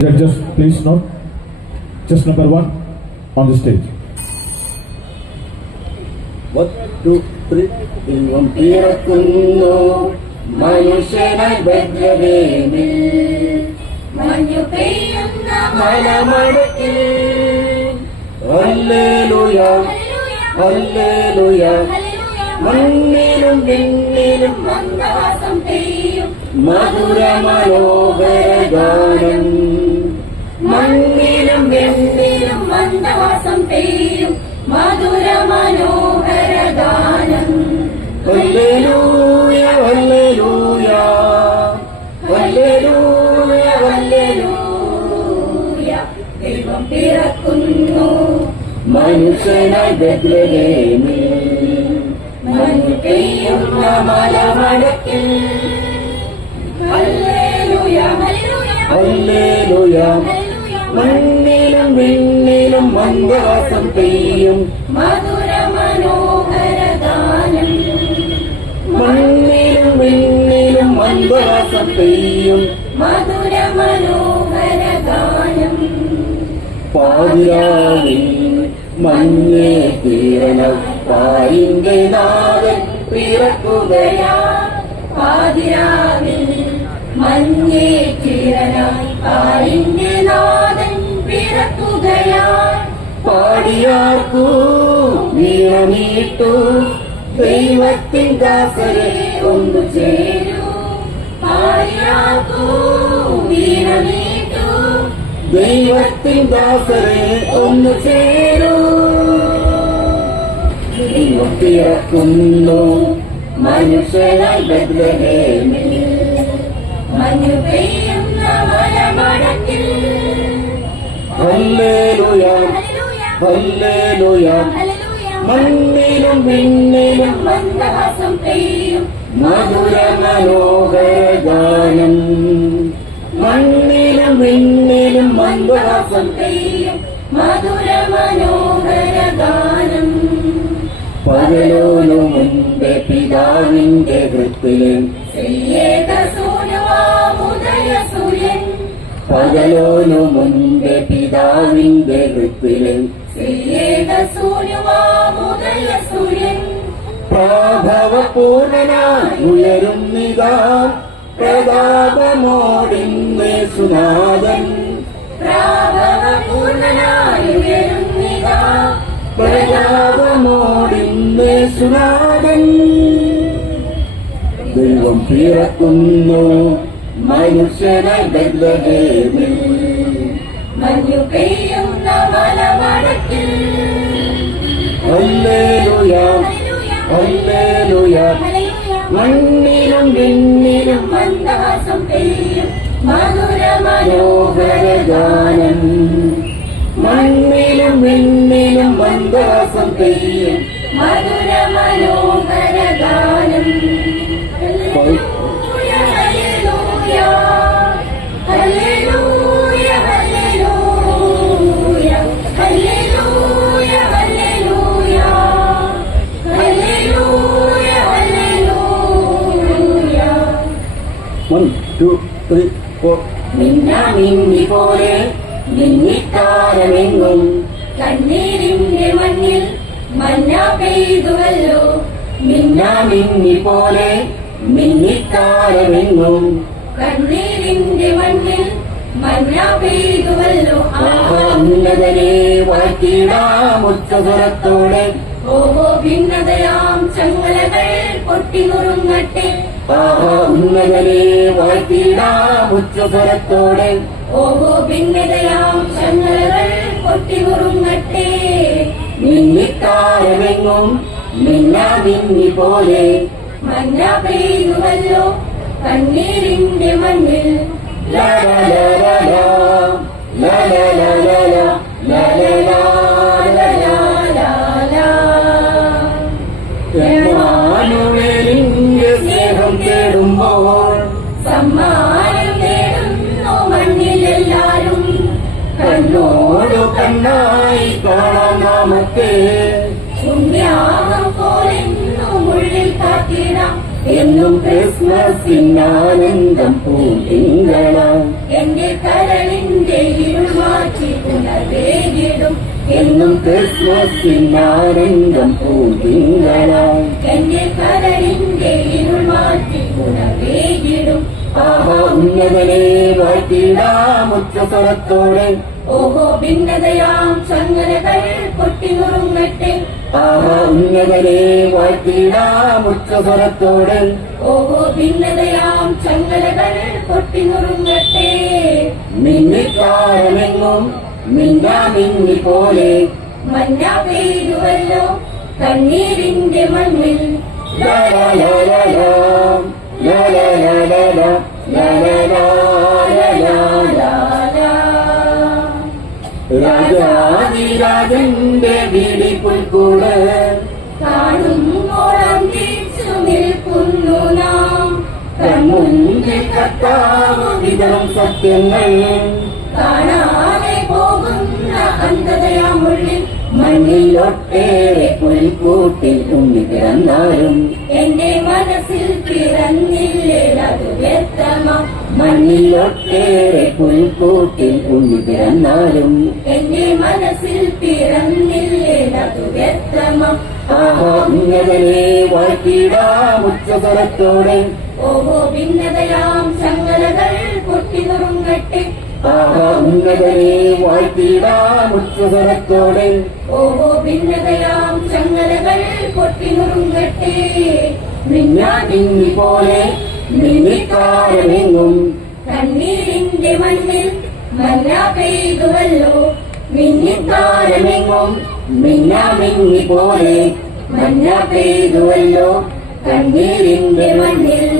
Judges, please note. Just number 1 on the stage. 1, 2, 3. ദൈവം പിറക്കുന്നു മനുഷ്യനായി ബെത്ലഹേമിൽ, മഞ്ഞു പെയ്യുന്ന മലമടക്കിൽ. ഹല്ലേലൂയ ഹല്ലേലൂയ. മണ്ണിലും വിണ്ണിലും മന്ദഹാസം പെയ്യും മധുര മനോഹര ഗാനം. മണ്ണിലും വെണ്ണിലും മന്ദഹാസം പെയ്യും മധുര മനോഹര ഗാനം. ഹല്ലേലൂയ ഹല്ലേലൂയ ഹല്ലേലൂയ ഹല്ലേലൂയ. ദൈവം പിറക്കുന്നു മനുഷ്യനായി ബെത്ലഹേമിൽ, മഞ്ഞു പെയ്യുന്ന മലമടക്കിൽ. ഹല്ലേലൂയ ഹല്ലേലൂയ ഹല്ലേലൂയ. ഹല്ലേലൂയ. മണ്ണിലും വിണ്ണിലും മന്ദഹാസം പെയ്യും മധുര മനോഹര ഗാനം. മണ്ണിലും വിണ്ണിലും മന്ദഹാസം പെയ്യും മധുര മനോഹര ഗാനം. പാതിരാവിൽ മഞ്ഞേ തീരണം പാരിന്റെ നാഥൻ പിറക്കുകയാ. പാതിരാവിൽ മഞ്ഞേ കിരണായി പാരിന്റെ നാഥൻ പിറക്കുകയായി. പാടിയാർക്കൂ വീണമീട്ടു ദൈവത്തിൻ ദാസരെ ഒന്നു ചേരൂ പാടിയാക്കൂ വീണമീട്ടു. ദൈവത്തിൻ ദാസരെ ഒന്നു ചേരൂ. ദൈവം പിറക്കുന്നു മനുഷ്യനായി ബെത്ലഹേമിൽ, മഞ്ഞു പെയ്യുന്ന മലമടക്കിൽ. ഹല്ലേലൂയ ഹല്ലേലൂയ. ഹല്ലേലൂയ. മണ്ണിലും വിണ്ണിലും മന്ദഹാസം പെയ്യും മധുര മനോഹര ഗാനം. മണ്ണിലും വിണ്ണിലും മന്ദഹാസം പെയ്യും മധുര മനോഹര ഗാനം. പകലോനു മുൻപേ പിതാവിന്റെ കൃത്തിലും ഉദയസൂര്യൻ. പകലോനു മുൻപേ പിതാവിന്റെ കൃത്തിലും ഉദയസൂര്യൻ. പ്രാഭവപൂർണനായി ഉയരും നിതാ പ്രതാപമോടിന്നേശുനാഥൻ. പ്രാഭവപൂർണനായി ഉയരുന്നിതാ പ്രതാപമോടിന്നേശുനാഥൻ. ദൈവം പിറക്കുന്നു മനുഷ്യനായി ബെത്ലഹേമിൽ, മഞ്ഞു പെയ്യുന്ന മലമടക്കിൽ. ഹല്ലേലൂയ ഹല്ലേലൂയ. മണ്ണിലും വിണ്ണിലും മന്ദഹാസം പെയ്യും മധുര മനോഹര ഗാനം. മണ്ണിലും വിണ്ണിലും മന്ദഹാസം പെയ്യും മധുര മനോഹര ഗാനം. ഹല്ലേലൂയ ഹല്ലേലൂയ ഹല്ലേലൂയ ഹല്ലേലൂയ ഹല്ലേലൂയ ഹല്ലേലൂയ ഹല്ലേലൂയ. 1, 2, 3, 4. മിന്നാമിന്നി പോലെ മിന്നിത്താരമെങ്ങും കണ്ണീരിന്റെ മണ്ണിൽ മഞ്ഞ പെയ്തുവല്ലോ. മിന്നാമിന്നി പോലെ മിന്നിത്താരമെങ്ങും. കണ്ണീരിന്റെ മണ്ണിൽ മഞ്ഞ പെയ്തുവല്ലോ. ആഹാ ഉന്നതനെ വാഴ്ത്തിടാം ഉച്ചസ്വരത്തോടെ. ഓഹോ ഭിന്നതയാം ചങ്ങലകൾ പൊട്ടിനുറുങ്ങട്ടെ. ആഹാ ഉന്നതനെ വാഴ്ത്തിടാം ഉച്ചസ്വരത്തോടെ. ഓഹോ ഭിന്നതയാം ചങ്ങലകൾ പൊട്ടിനുറുങ്ങട്ടെ. മിന്നിത്താരമെങ്ങും മിന്നാമിന്നി പോലെ. മഞ്ഞ പെയ്തുവല്ലോ കണ്ണീരിന്റെ മണ്ണിൽ. ലാ ലാ ലാ ലാ ലാ ലാ ലാ ലാ ലാ ലാ ലാ ലാ ലാ ലാ. എമ്മാനുവേലിന്റെ സ്നേഹം തേടുമ്പോൾ സമ്മാനം നേടുന്നു മണ്ണിലെല്ലാരും. കണ്ണോടു കണ്ണായി കാണാം നാമത്തെ. പുണ്യാകം പോലെന്നു മുള്ളിൽ കാത്തിടാം. എന്നും ക്രിസ്മസിനാനന്ദം പൂങ്കിങ്കളാം. എന്റെ കരളിന്റെ എന്നും ക്രിസ്മസിനാനന്ദം പൂതിങ്കളായി എന്റെ കരളിന്റെ ഇരുൾ മാറ്റി ഉണവേകിടും ആഹാ ഉന്നതനെ വാഴ്ത്തിടാം ഉച്ചസ്വരത്തോടെ ഓഹോ ഭിന്നതയാം ചങ്ങലകൾ പൊട്ടിനുറുങ്ങട്ടെ ആഹാ ഉന്നതനെ വാഴ്ത്തിടാം ഉച്ചസ്വരത്തോടെ ഓഹോ ഭിന്നതയാം ചങ്ങലകൾ പൊട്ടിനുറുങ്ങട്ടെ മിന്നിക്കാരമെങ്ങും മിന്നി പോലെ മഞ്ഞ പെയ്തുവല്ലോ കണ്ണീരിന്റെ മണ്ണിൽ രാജാതിരാജന്റെ വീടിപ്പുൽക്കൂട് കാണുമ്പോളം തിരിച്ചു നിൽക്കുന്നു നാം കൺമുന്നിൽ കർത്താവ് വിതറും സത്യങ്ങൾ കാണാതെ പോകുന്ന അന്ധതയാമുള്ളിൽ മണ്ണിലൊട്ടേറെ പുൽക്കൂട്ടിൽ ഉണ്ണി പിറന്നാലും എന്റെ മനസ്സിൽ പിറന്നില്ലേ അത് വ്യക്തമാ മണ്ണിലൊട്ടേറെ പുൽക്കൂട്ടിൽ ഉണ്ണി പിറന്നാലും എന്റെ മനസ്സിൽ പിറന്നില്ലേ അത് വ്യക്തമാ ആഹാ ഉന്നതനെ വാഴ്ത്തിടാം ഉച്ചസ്വരത്തോടെ ഓഹോ ഭിന്നതയാം ചങ്ങലകൾ പൊട്ടിനുറുങ്ങട്ടെ ആഹാ ഉന്നതനെ വാഴ്ത്തിടാം ഉച്ചസ്വരത്തോടെ ഓഹോ ഭിന്നതയാം ചങ്ങലകൾ പൊട്ടിനുറുങ്ങട്ടെ മിന്നി പോലെ മിന്നിക്കാരമെങ്ങും കണ്ണീരിന്റെ മണ്ണിൽ മഞ്ഞ പെയ്തുവല്ലോ മിന്നിക്കാരമെങ്ങും മിന്നി പോലെ മഞ്ഞ പെയ്തുവല്ലോ കണ്ണീരിന്റെ മണ്ണിൽ